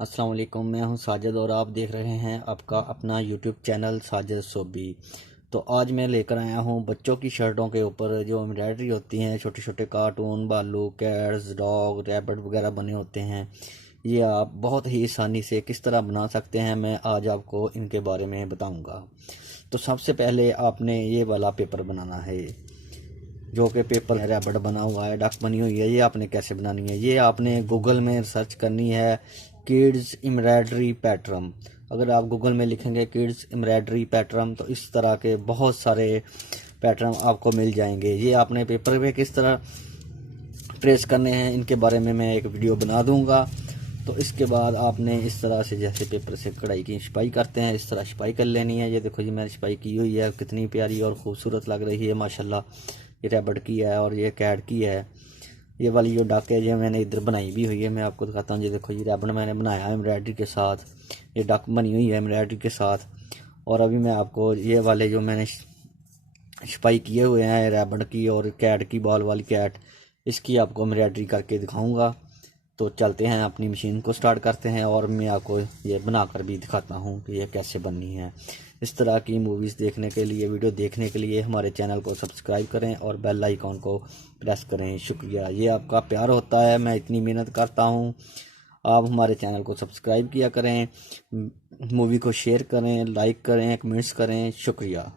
अस्सलाम वालेकुम, मैं हूं साजिद और आप देख रहे हैं आपका अपना यूट्यूब चैनल साजिद सोबी। तो आज मैं लेकर आया हूं बच्चों की शर्टों के ऊपर जो एम्ब्रॉयडरी होती हैं, छोटे छोटे कार्टून भालू कैट्स डॉग रैबिट वगैरह बने होते हैं। ये आप बहुत ही आसानी से किस तरह बना सकते हैं, मैं आज आपको इनके बारे में बताऊंगा। तो सबसे पहले आपने ये वाला पेपर बनाना है, जो कि पेपर रैबिट बना हुआ है, डक बनी हुई है। ये आपने कैसे बनानी है, ये आपने गूगल में सर्च करनी है किड्स एम्ब्रॉयडरी पैटर्न। अगर आप गूगल में लिखेंगे किड्स एम्ब्रॉयडरी पैटर्न तो इस तरह के बहुत सारे पैटर्न आपको मिल जाएंगे। ये आपने पेपर पे किस तरह ट्रेस करने हैं इनके बारे में मैं एक वीडियो बना दूंगा। तो इसके बाद आपने इस तरह से, जैसे पेपर से कढ़ाई की छपाई करते हैं, इस तरह छपाई कर लेनी है। ये देखो जी, मैंने छपाई की हुई है, कितनी प्यारी और ख़ूबसूरत लग रही है माशाल्लाह। ये रैबिट की है और ये कैट की है। ये वाली जो डक है ये मैंने इधर बनाई भी हुई है, मैं आपको दिखाता हूँ। ये देखो ये रैबिट मैंने बनाया है एम्ब्रॉयडरी के साथ, ये डक बनी हुई है एम्ब्रॉयडरी के साथ। और अभी मैं आपको ये वाले जो मैंने छपाई किए हुए हैं रैबिट की और कैट की, बॉल वाली कैट, इसकी आपको एम्ब्रॉयडरी करके दिखाऊंगा। तो चलते हैं, अपनी मशीन को स्टार्ट करते हैं और मैं आपको ये बनाकर भी दिखाता हूँ कि ये कैसे बननी है। इस तरह की मूवीज़ देखने के लिए, वीडियो देखने के लिए हमारे चैनल को सब्सक्राइब करें और बेल आइकॉन को प्रेस करें। शुक्रिया, ये आपका प्यार होता है, मैं इतनी मेहनत करता हूँ। आप हमारे चैनल को सब्सक्राइब किया करें, मूवी को शेयर करें, लाइक करें, कमेंट्स करें। शुक्रिया।